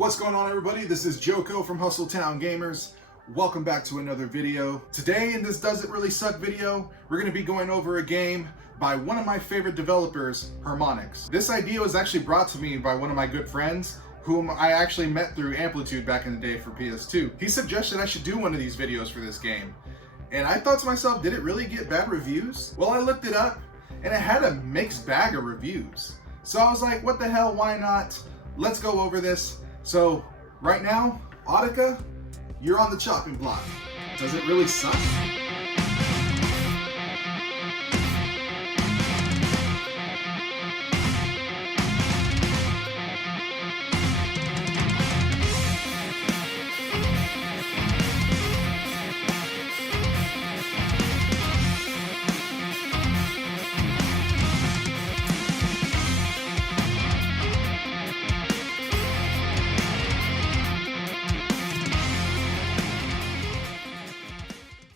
What's going on, everybody? This is JoCo from Hustletown Gamers. Welcome back to another video. Today in this Does It Really Suck video, we're going to be going over a game by one of my favorite developers, Hamonix. This idea was actually brought to me by one of my good friends, whom I actually met through Amplitude back in the day for PS2. He suggested I should do one of these videos for this game. And I thought to myself, did it really get bad reviews? Well, I looked it up, and it had a mixed bag of reviews. So I was like, what the hell, why not? Let's go over this. So, right now, Audica, you're on the chopping block. Does it really suck?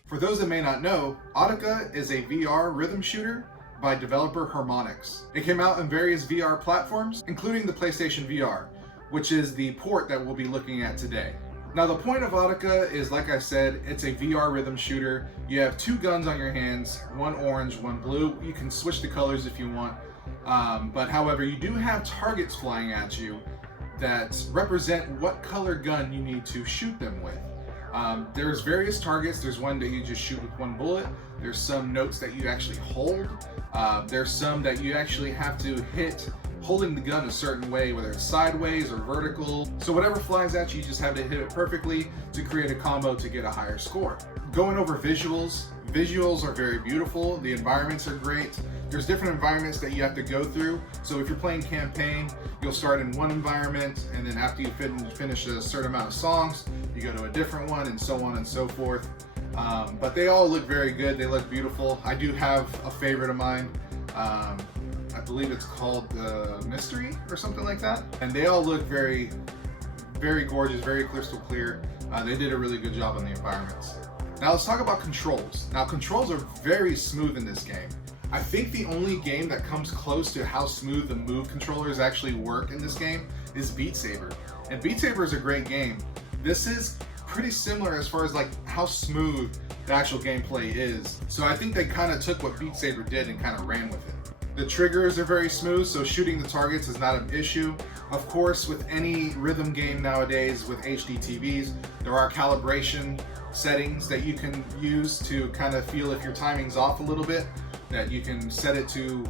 For those that may not know, Audica is a VR rhythm shooter by developer Hamonix. It came out in various VR platforms, including the PlayStation VR, which is the port that we'll be looking at today. Now, the point of Audica is, like I said, it's a VR rhythm shooter. You have two guns on your hands, one orange, one blue. You can switch the colors if you want. But however, you do have targets flying at you that represent what color gun you need to shoot them with. There's various targets. There's one that you just shoot with one bullet. There's some notes that you actually hold. There's some that you actually have to hit holding the gun a certain way, whether it's sideways or vertical. So whatever flies at you, you just have to hit it perfectly to create a combo to get a higher score. Going over visuals. Visuals are very beautiful. The environments are great. There's different environments that you have to go through. So if you're playing campaign, you'll start in one environment, and then after you finish a certain amount of songs, you go to a different one, and so on and so forth. But they all look very good. They look beautiful. I do have a favorite of mine. I believe it's called Mystery or something like that. And they all look very, very gorgeous, very crystal clear. They did a really good job on the environments. Now let's talk about controls. Now, controls are very smooth in this game. I think the only game that comes close to how smooth the Move controllers actually work in this game is Beat Saber. And Beat Saber is a great game. This is pretty similar as far as like how smooth the actual gameplay is. So I think they kind of took what Beat Saber did and kind of ran with it. The triggers are very smooth, so shooting the targets is not an issue. Of course, with any rhythm game nowadays with HD TVs, there are calibration settings that you can use to kind of feel if your timing's off a little bit, that you can set it to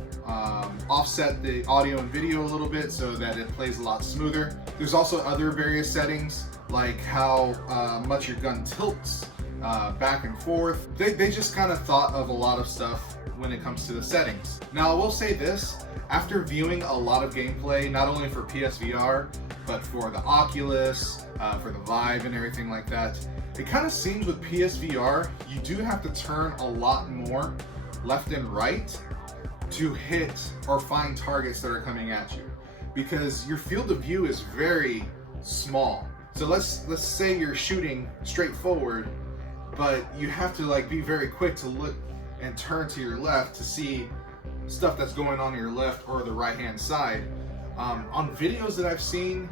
offset the audio and video a little bit so that it plays a lot smoother. There's also other various settings like how much your gun tilts back and forth. They just kind of thought of a lot of stuff when it comes to the settings. Now, I will say this, after viewing a lot of gameplay, not only for PSVR, but for the Oculus, for the Vive and everything like that, it kind of seems with PSVR, you do have to turn a lot more left and right to hit or find targets that are coming at you, because your field of view is very small. So let's say you're shooting straight forward, but you have to like be very quick to look and turn to your left to see stuff that's going on your left or the right hand side. On videos that I've seen,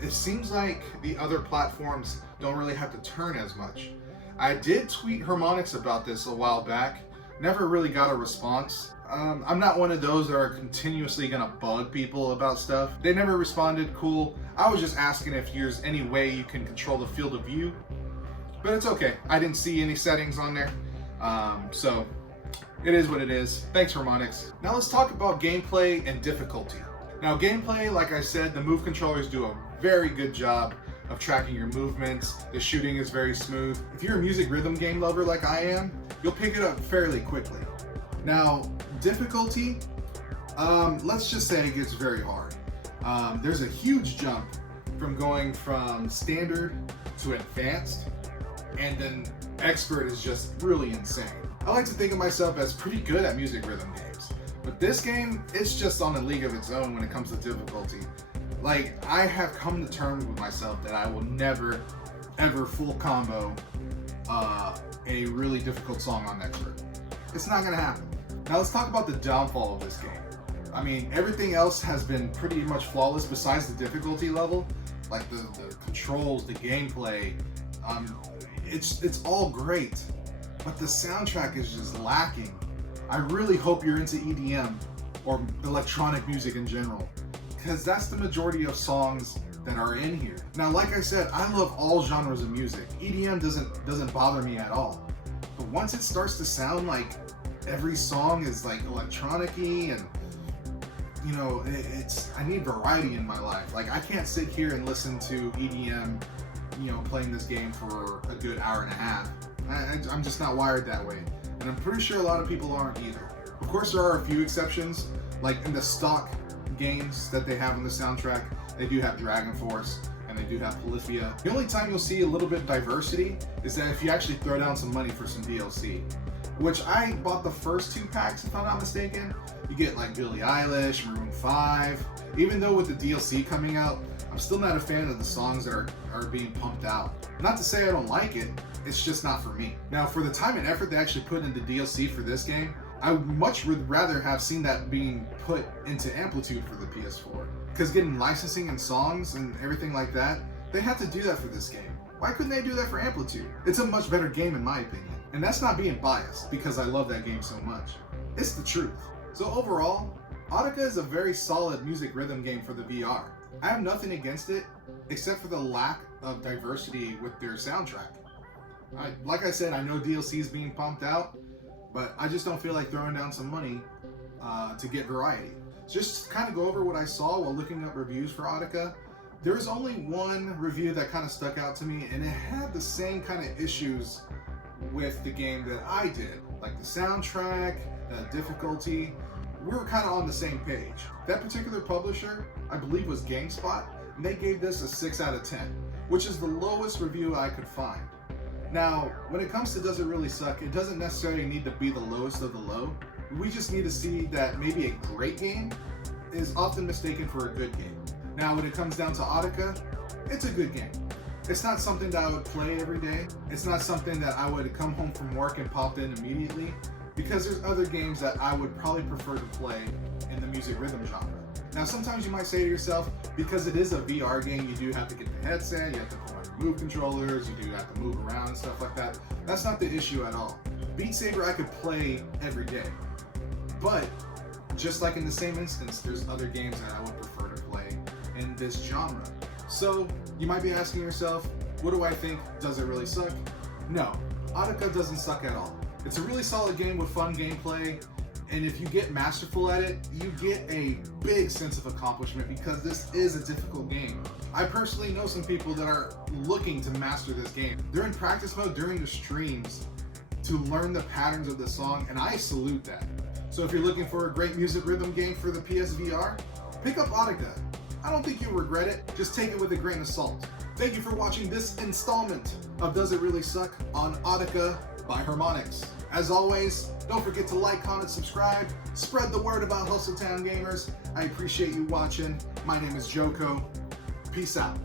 it seems like the other platforms don't really have to turn as much. I did tweet Hamonix about this a while back, never really got a response. I'm not one of those that are continuously gonna bug people about stuff. They never responded. Cool. I was just asking if there's any way you can control the field of view, but it's okay. I didn't see any settings on there, so it is what it is. Thanks, Hamonix. Now let's talk about gameplay and difficulty. Now, gameplay, like I said, the Move controllers do a very good job of tracking your movements. The shooting is very smooth. If you're a music rhythm game lover like I am, you'll pick it up fairly quickly. Now, difficulty, let's just say it gets very hard. There's a huge jump from going from standard to advanced, and then expert is just really insane. I like to think of myself as pretty good at music rhythm games, but this game, it's just on a league of its own when it comes to difficulty. Like, I have come to terms with myself that I will never, ever full combo a really difficult song on expert. It's not gonna happen. Now let's talk about the downfall of this game. I mean, everything else has been pretty much flawless besides the difficulty level. like the controls, the gameplay, it's all great, but the soundtrack is just lacking. I really hope you're into EDM or electronic music in general, because that's the majority of songs that are in here. Now, like I said, I love all genres of music. EDM doesn't bother me at all. But once it starts to sound like every song is like electronic-y and you know, I need variety in my life. Like, I can't sit here and listen to EDM, you know, playing this game for a good hour and a half. I'm just not wired that way. And I'm pretty sure a lot of people aren't either. Of course, there are a few exceptions, like in the stock games that they have on the soundtrack. They do have Dragon Force and they do have Polyphia. The only time you'll see a little bit of diversity is that if you actually throw down some money for some DLC, which I bought the first 2 packs if I'm not mistaken. You get like Billie Eilish, Maroon 5. Even though with the DLC coming out, I'm still not a fan of the songs that are being pumped out. Not to say I don't like it, it's just not for me. Now, for the time and effort they actually put into DLC for this game, I much would rather have seen that being put into Amplitude for the PS4. Because getting licensing and songs and everything like that, they had to do that for this game. Why couldn't they do that for Amplitude? It's a much better game in my opinion. And that's not being biased because I love that game so much. It's the truth. So overall, Audica is a very solid music rhythm game for the VR. I have nothing against it except for the lack of diversity with their soundtrack. Like I said, I know DLC is being pumped out, but I just don't feel like throwing down some money to get variety. Just to kind of go over what I saw while looking up reviews for Audica, there was only one review that kind of stuck out to me, and it had the same kind of issues with the game that I did. Like the soundtrack, the difficulty, we were kind of on the same page. That particular publisher, I believe, was GameSpot, and they gave this a 6 out of 10, which is the lowest review I could find. Now, when it comes to does it really suck, it doesn't necessarily need to be the lowest of the low. We just need to see that maybe a great game is often mistaken for a good game. Now, when it comes down to Audica, it's a good game. It's not something that I would play every day. It's not something that I would come home from work and pop in immediately, because there's other games that I would probably prefer to play in the music rhythm genre. Now, sometimes you might say to yourself, because it is a VR game, you do have to get the headset, you have to put on your move controllers, you do have to move around and stuff like that. That's not the issue at all. Beat Saber I could play every day. But, just like in the same instance, there's other games that I would prefer to play in this genre. So, you might be asking yourself, what do I think? Does it really suck? No, Audica doesn't suck at all. It's a really solid game with fun gameplay, and if you get masterful at it, you get a big sense of accomplishment because this is a difficult game. I personally know some people that are looking to master this game. They're in practice mode during the streams to learn the patterns of the song, and I salute that. So if you're looking for a great music rhythm game for the PSVR, pick up Audica. I don't think you'll regret it, just take it with a grain of salt. Thank you for watching this installment of Does It Really Suck on Audica by Hamonix. As always, don't forget to like, comment, subscribe, spread the word about Hustletown Gamers. I appreciate you watching. My name is JoCo. Peace out.